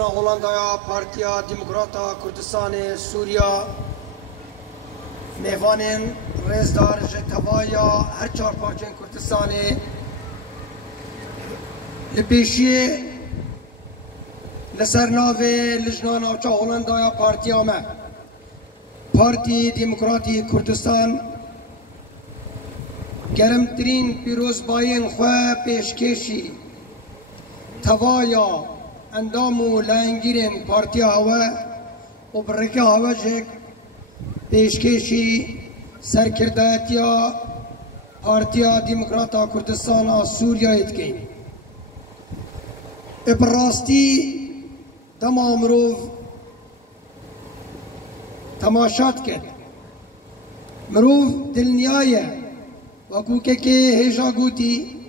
هولندایا پارتیا دموکراتا کردستان سوریا میوانین رزدار جتوایا هر چهار پارچین کردستانی لپیشی لسرناوی لجنان آوچا هولندایا پارتیا ما پارتی دموکراتی کردستان گرمترین پیروزبایین خواه پیشکشی توایا اندامو لانگیرین پارتیا هوا و برکه هوا جک پیشکشی سرکرداتیا پارتیا دموکراتا کردستان سوریا اتکین ابراستی تمام مروف تماشات کرد مروف دلنیایه وکو که هیجا گوتی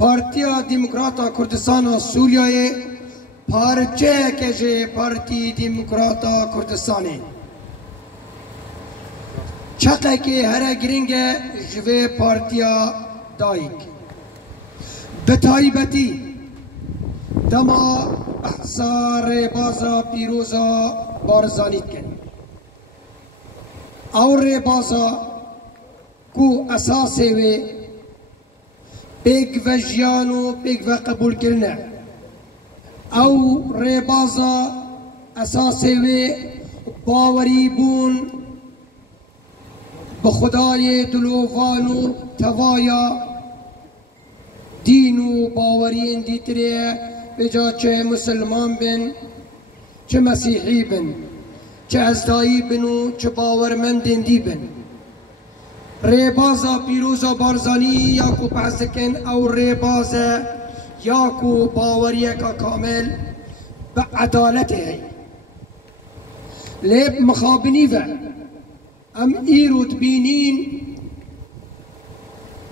پارتیا دموکراتا کردستان سوریای پارچه کجه پارتی دموکراتا کردستانی چقه که هر گرینگ جوه پارتیا دایک بتایبتی دما احسار بازا پیروزا بارزانیت کن اور بازا کو اساسه وی پیک و جیانو پیک و قبول کرنه او ریبازا اساسی وی باوری بون بخدای دلوفانو توایا دینو باورین دیتره بجا چه مسلمان بن چه مسیحی بن چه ازدایی بنو چه باورمندین دی بن ریبازا پیروزا بارزانی یا کو پحسکن او ریبازا یا کو باوریه کا کامل با عدالت ہے لیب مخابنی و ام ایرود بینین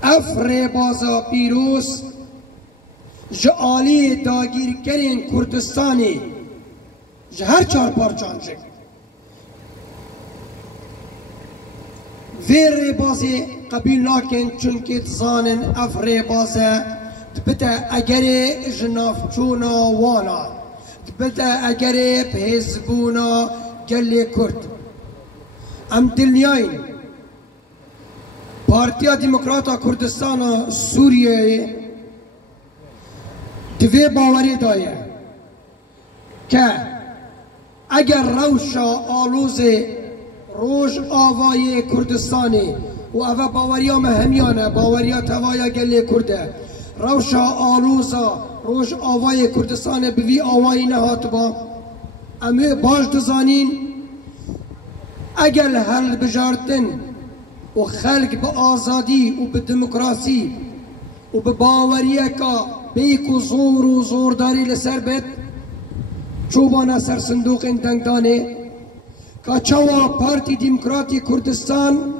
اف ریبازا پیروز جعالی داگیر کرین کردستانی هر چار پارچان شک وی ریبازی قبیل ناکن چونکه تزانن اف ریبازه دبتا اگره جنافچونا وانا دبتا اگره بحزبونا گلی کرد ام دلنیاین پارتیا دموکراتا کردستان سوریه دوی باوری دایه که اگر روشا آلوزه روش آوای کردستانی و اوه باوریا مهمیانه باوریا توایا گلی کرده روشا آلوزا روش آوای کردستان بوی آوای نهات با امه باش دزانین اگر حل بجارتن و خلق به آزادی و به دموکراسی و به باوریه که بیک و زور و زورداری لسر بید چوبانا سر صندوق دنگدانه کچوا پارتی دموکراتی کردستان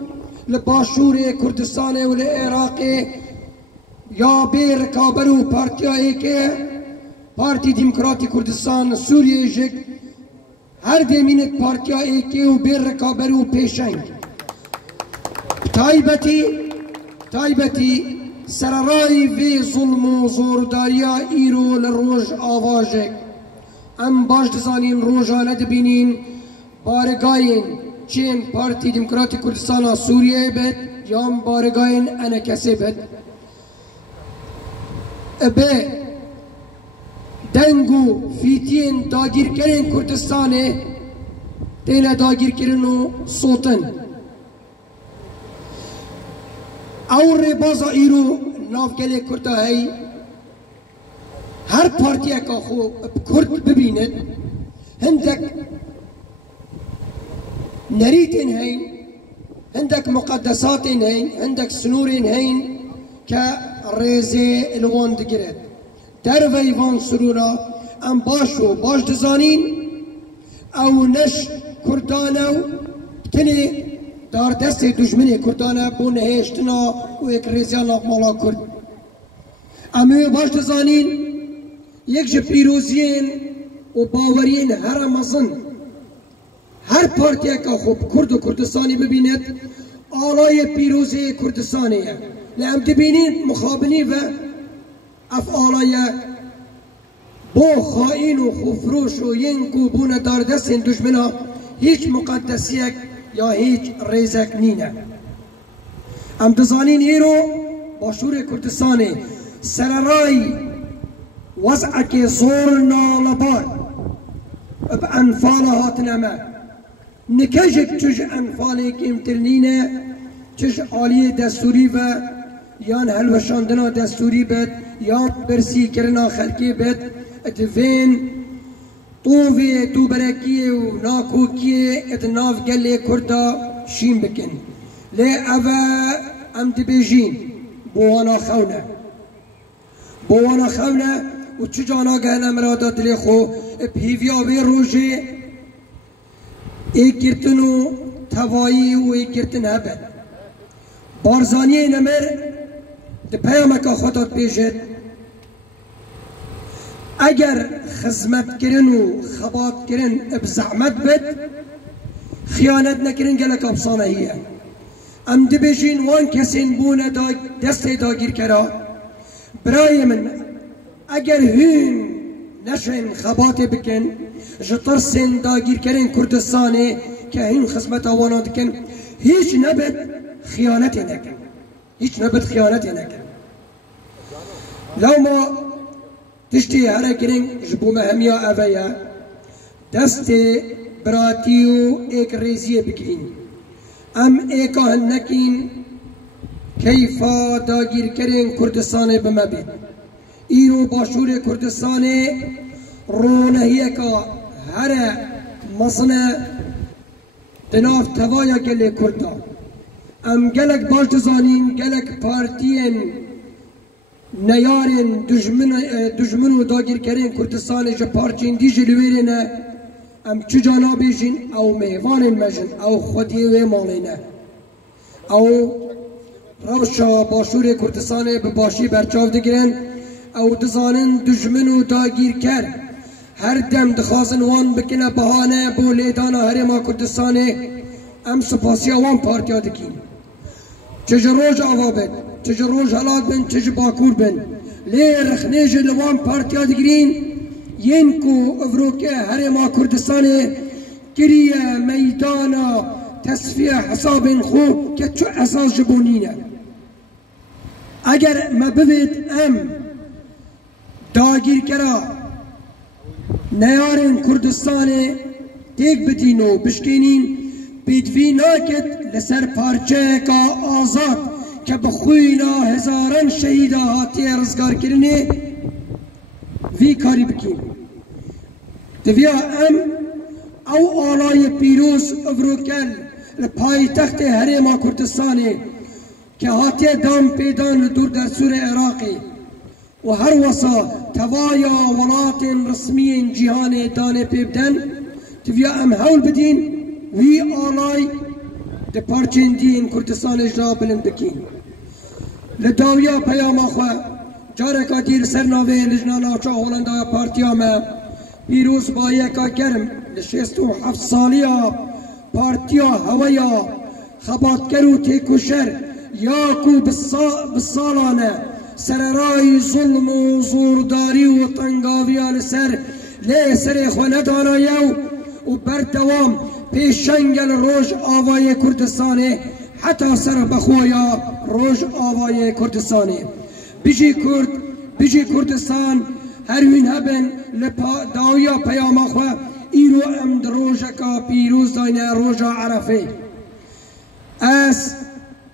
لباشور کردستان و لعراق یا بیر کابرو پارتیایی که پارتی دموکراتی کردستان سوریه جک هر دمینت پارتیایی که و بیر کابرو پیشنگ تایبتی سررای وی ظلم و زورداریا ایرو لروج آواجک ام باش دزانین روجانه دبینین بارگاین چین پارتی دموکراتی کردستان سوریه بید یا بارگاین انا کسی بید به دنگو فیتین داگیر کرن کردستانه دینا داگیر کرنو صوتن اور بازا ایرو ناف گلی کرده هی هر پارتی که خو کرد ببیند هندک نريتين هين عندك مقدسات هين عندك سنور هين كريزي الوان دقرت دروي وان سرورا ام باشو باش دزانين او نش كردانو تني دار دست دجمني كردانا بون هشتنا و یک ريزيانا مالا كرد امو باش دزانين يك پیروزين و باورين هرمزن هر پارتیا که خوب کرد و کردستانی ببیند آلای پیروزی کردستانیه لام دبینین مخابنی و اف آلای بو خائن و خفروش و ینکو بونه دار دست دشمنا هیچ مقدسیک یا هیچ ریزک نینه. ام دزانین ایرو باشور کردستان سررای وضع که زور نالبار اب انفال هاتنما نکجک چج انفالی که امترنینه چج آلی دستوری و یان هلوشاندنا دستوری بد یان برسی کرنا خلقی بد اتفین طوفی تو برکیه و ناکوکیه اتناف گلی کردا شین بکن لی اوه ام دبیجین بوانا خونه و چجانا گهنه مرادا دلی خو پیویا وی روژه ای کرتن و توایی و ای کرتن هبه بارزانی نمر ده پیامکا خودت بیشد اگر خدمت کرن و خبات کرن بزحمت بد خیانت نکرن گلک ابسانه هیه ام دبیجین وان کسین بونه دست داگیر کرا برای من اگر هین نشن خبات بکن جترسن داگیر کرن کردستانه که هین خدمت آوانا دکن هیچ نبد خیانتی نکن لو ما تشتی هره کرن جبو مهمیا اویا دست براتیو ایک ریزیه بکرین ام ایکا هنکین کیفا داگیر کرن کردستانه بمبید ایرو باشور کردستانه رونهیه که هر مصنع دناف توایا گلی کردا ام گلک باش دزانین گلک پارتین نیارن دجمنو داگیر کرن کردستانه جا پارچین دی جلویرنه ام چجانا بیجین او مهوان مجن او خودیوه مالینه او روشا باشور کردستانه بباشی برچاو دگرن او دزانن دجمنو داگیر کر هر دم دخوازن وان بکنه بهانه بو لیدانا هرما کردستانه ام سپاسیا وان پارتیا دکین چج روز آوا بد چج روز حالات بن چج باکور بن لی رخنیج لوان پارتیا دگرین ینکو افروکه هرما کردستانه کریه میدانا تصفیه حساب خو که چو اساس جبونینه اگر ما ببید ام داگیر کرا نیارن کردستان تیک بدینو بشکینین بیدوی ناکد لسر پارچه کا آزاد که بخوینا هزاران شهیده هاتی رزگار کرنه وی کاری بکین دویا ام او آلای پیروز افروکل لپای تخت هرما کردستانه که هاتی دام پیدان دور در سور عراقی و هر وصا توایا ولات رسمی جهان دانه پیبدن تویا ام حول بدین وی آلای ده پارچین دین کردستان اجرا بلند بکین لداویا پیام خواه جارکا دیر سرناوه لجنانا چا هولندا پارتیا ما پیروز با یکا گرم لشست و 7 سالیا پارتیا هویا خباتکرو تیکوشر یا کو بسالانه سررای ظلم و زورداری و تنگاویان سر لی سر خونه دانایو و بردوام پیشنگل روش آوای کردستانه حتی سر بخویا روش آوای کردستانه بیجی کردستان هروین هبن داویا پیام خواه ایرو امد روشکا پیروز داینه روشا عرفه اس